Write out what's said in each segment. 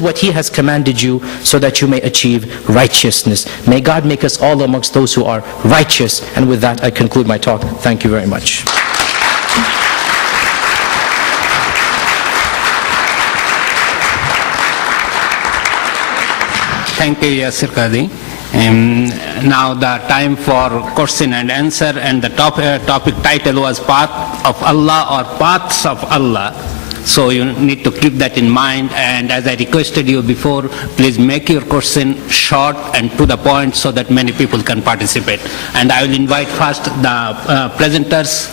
what He has commanded you so that you may achieve righteousness. May God make us all amongst those who are righteous. And with that, I conclude my talk. Thank you very much. Thank you, Yasir Qadhi. Now the time for question and answer, and the topic title was Path of Allah or Paths of Allah. So you need to keep that in mind, and as I requested you before, please make your question short and to the point so that many people can participate. And I will invite first the presenters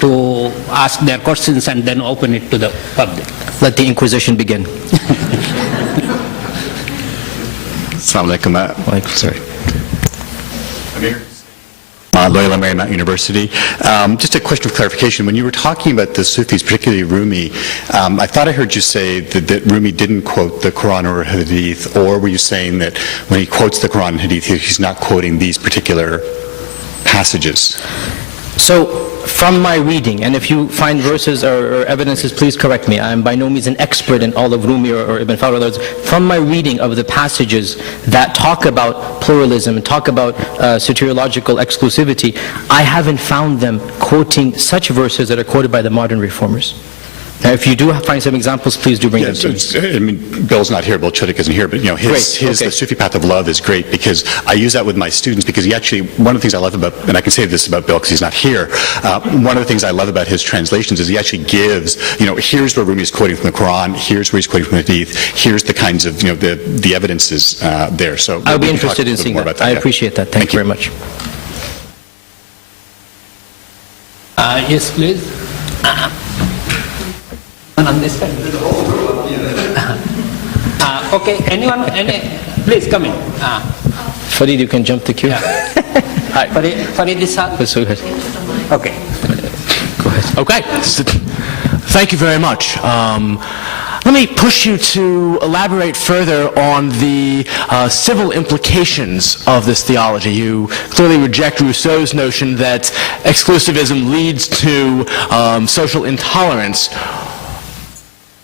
to ask their questions and then open it to the public. Let the Inquisition begin. Assalamu alaikum. Sorry. Loyola Marymount University. Just a question of clarification. When you were talking about the Sufis, particularly Rumi, I thought I heard you say that Rumi didn't quote the Quran or Hadith, or were you saying that when he quotes the Quran and Hadith, he's not quoting these particular passages? So, from my reading, and if you find verses or evidences, please correct me. I am by no means an expert in all of Rumi or Ibn Fawr. From my reading of the passages that talk about pluralism, talk about soteriological exclusivity, I haven't found them quoting such verses that are quoted by the modern reformers. Now, if you do find some examples, please do bring them to me. I mean, Bill's not here, Bill Chudik isn't here, but you know, the Sufi path of love is great, because I use that with my students, because he actually, one of the things I love about, and I can say this about Bill because he's not here, one of the things I love about his translations is he actually gives, you know, here's where Rumi is quoting from the Quran, here's where he's quoting from the Hadith, here's the kinds of, you know, the evidences there. So I'll be interested in seeing that. I appreciate that. Thank you very much. Yes, please. On this side. Okay, anyone, please come in. Farid, you can jump the queue. Yeah. Hi. Farid is okay. Go ahead. Okay. Thank you very much. Let me push you to elaborate further on the civil implications of this theology. You clearly reject Rousseau's notion that exclusivism leads to social intolerance.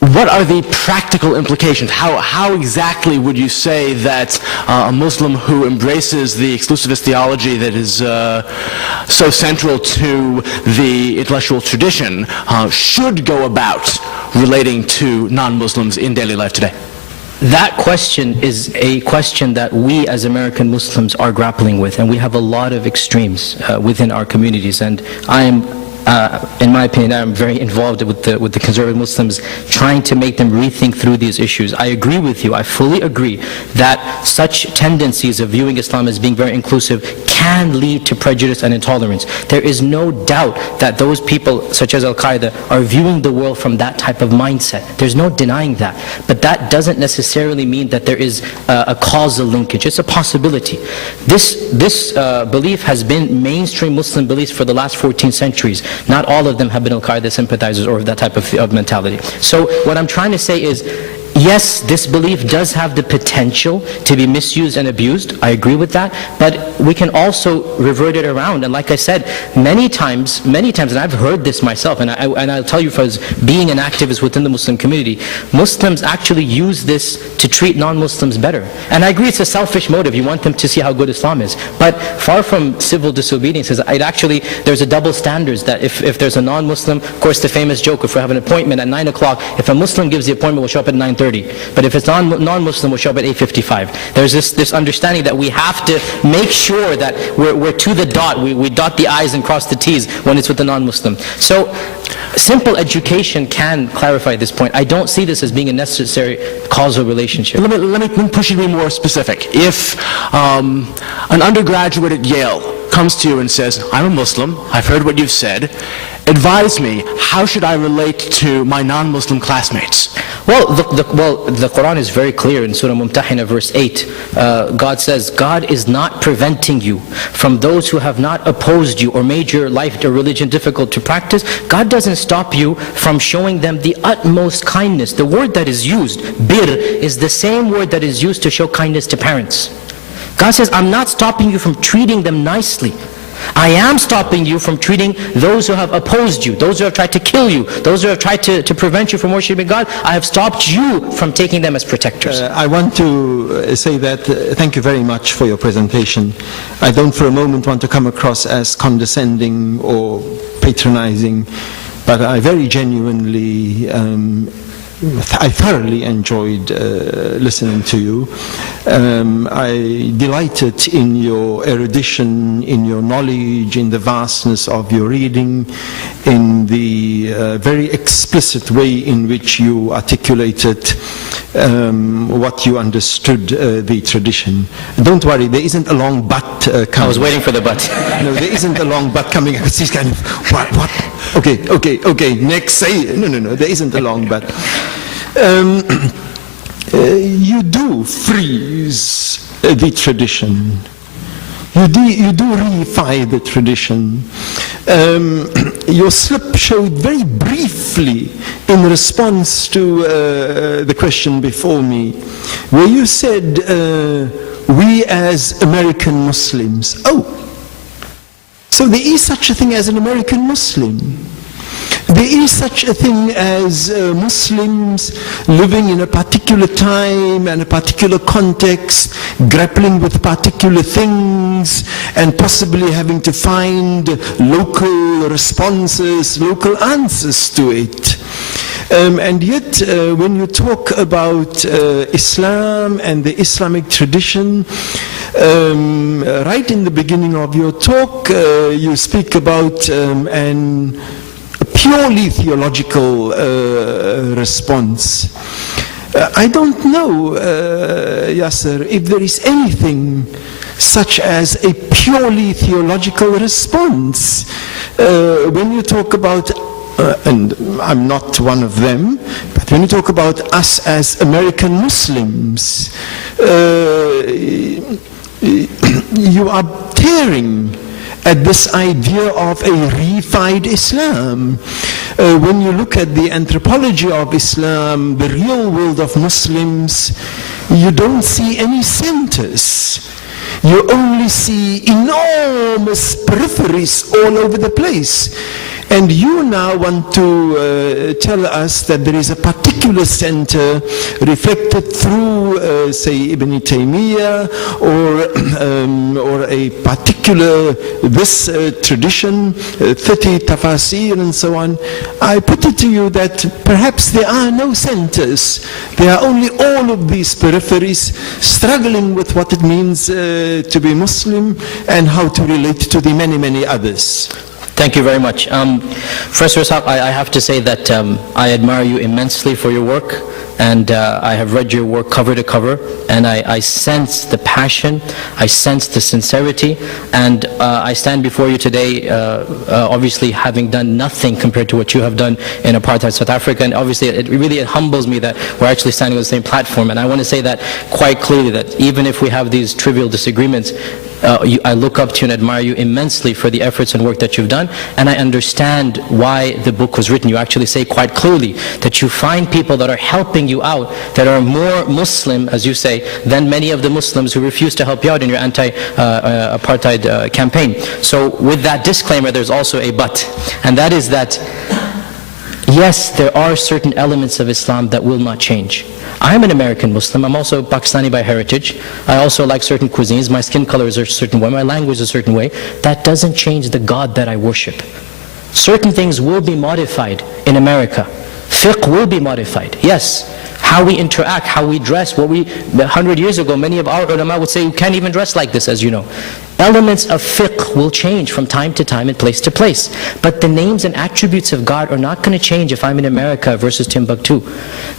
What are the practical implications? How exactly would you say that a Muslim who embraces the exclusivist theology that is so central to the intellectual tradition should go about relating to non-Muslims in daily life today? That question is a question that we as American Muslims are grappling with, and we have a lot of extremes within our communities, and I am in my opinion, I'm very involved with the conservative Muslims, trying to make them rethink through these issues. I agree with you. I fully agree that such tendencies of viewing Islam as being very inclusive can lead to prejudice and intolerance. There is no doubt that those people, such as Al-Qaeda, are viewing the world from that type of mindset. There's no denying that. But that doesn't necessarily mean that there is a causal linkage. It's a possibility. This belief has been mainstream Muslim beliefs for the last 14 centuries. Not all of them have been Al-Qaeda sympathizers or that type of mentality. So what I'm trying to say is, yes, this belief does have the potential to be misused and abused. I agree with that. But we can also revert it around. And like I said, many times, and I've heard this myself, and I'll tell you, as being an activist within the Muslim community, Muslims actually use this to treat non-Muslims better. And I agree it's a selfish motive. You want them to see how good Islam is. But far from civil disobedience, there's a double standards that if there's a non-Muslim, of course the famous joke, if we have an appointment at 9 o'clock, if a Muslim gives the appointment, we'll show up at 9:30. But if it's non-Muslim, we'll show up at 8:55. There's this understanding that we have to make sure that we're to the dot. We dot the I's and cross the T's when it's with the non-Muslim. So simple education can clarify this point. I don't see this as being a necessary causal relationship. Let me push you to be more specific. If an undergraduate at Yale comes to you and says, I'm a Muslim, I've heard what you've said, advise me, how should I relate to my non-Muslim classmates? Well, the Quran is very clear in Surah Mumtahina verse 8. God says, God is not preventing you from those who have not opposed you or made your life or religion difficult to practice. God doesn't stop you from showing them the utmost kindness. The word that is used, bir, is the same word that is used to show kindness to parents. God says, I'm not stopping you from treating them nicely. I am stopping you from treating those who have opposed you, those who have tried to kill you, those who have tried to prevent you from worshiping God. I have stopped you from taking them as protectors. I want to say that thank you very much for your presentation. I don't for a moment want to come across as condescending or patronizing, but I very genuinely I thoroughly enjoyed listening to you. I delighted in your erudition, in your knowledge, in the vastness of your reading, in the very explicit way in which you articulated what you understood the tradition. Don't worry, there isn't a long but coming. I was waiting for the but. No, there isn't a long but coming. I see kind of, what? Okay, next, say, no, there isn't a long but. You do freeze the tradition. You do reify the tradition. Your slip showed very briefly in response to the question before me, where you said, we as American Muslims. Oh, so there is such a thing as an American Muslim. There is such a thing as Muslims living in a particular time and a particular context, grappling with particular things, and possibly having to find local responses, local answers to it. And yet, when you talk about Islam and the Islamic tradition, right in the beginning of your talk, you speak about a purely theological response. I don't know, Yasir, if there is anything such as a purely theological response. When you talk about, and I'm not one of them, but when you talk about us as American Muslims, you are tearing at this idea of a reified Islam. When you look at the anthropology of Islam, the real world of Muslims, you don't see any centers. You only see enormous peripheries all over the place. And you now want to tell us that there is a particular center reflected through, say, Ibn Taymiyyah, or a particular, this tradition, 30 tafasir and so on. I put it to you that perhaps there are no centers. There are only all of these peripheries struggling with what it means to be Muslim and how to relate to the many, many others. Thank you very much. First, I have to say that I admire you immensely for your work, and I have read your work cover to cover, and I sense the passion, I sense the sincerity, and I stand before you today obviously having done nothing compared to what you have done in apartheid South Africa, and obviously it humbles me that we're actually standing on the same platform. And I want to say that quite clearly, that even if we have these trivial disagreements, I look up to you and admire you immensely for the efforts and work that you've done, and I understand why the book was written. You actually say quite clearly that you find people that are helping you out, that are more Muslim, as you say, than many of the Muslims who refuse to help you out in your anti-apartheid campaign. So with that disclaimer, there's also a but, and that is that yes, there are certain elements of Islam that will not change. I'm an American Muslim. I'm also Pakistani by heritage. I also like certain cuisines. My skin color is a certain way. My language is a certain way. That doesn't change the God that I worship. Certain things will be modified in America. Fiqh will be modified. Yes. How we interact, how we dress, 100 years ago, many of our ulama would say, you can't even dress like this, as you know. Elements of fiqh will change from time to time and place to place. But the names and attributes of God are not going to change if I'm in America versus Timbuktu.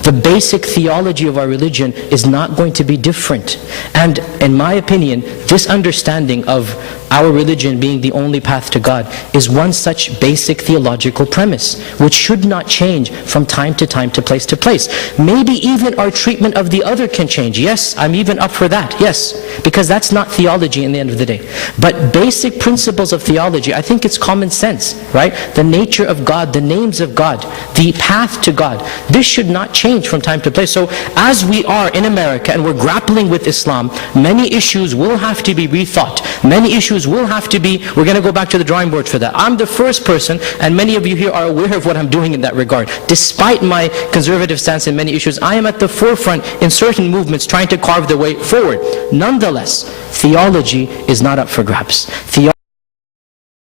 The basic theology of our religion is not going to be different. And in my opinion, this understanding of our religion being the only path to God is one such basic theological premise, which should not change from time to time, to place to place. Maybe even our treatment of the other can change. Yes, I'm even up for that, yes, because that's not theology in the end of the day. But basic principles of theology, I think it's common sense, right? The nature of God, the names of God, the path to God. This should not change from time to place. So as we are in America and we're grappling with Islam, many issues will have to be rethought. Many issues will have to be, we're going to go back to the drawing board for that. I'm the first person, and many of you here are aware of what I'm doing in that regard. Despite my conservative stance in many issues, I am at the forefront in certain movements trying to carve the way forward. Nonetheless, theology is not up for grabs.